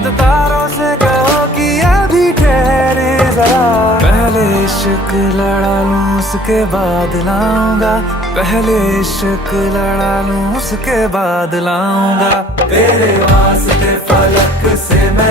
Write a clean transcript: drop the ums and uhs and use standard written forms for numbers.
चांद तारों से कहो कि अभी ठहरे जरा। पहले इश्क लड़ा लूं उसके बाद लाऊंगा, पहले इश्क लड़ा लूं उसके बाद लाऊंगा। तेरे वास्ते फलक से मैं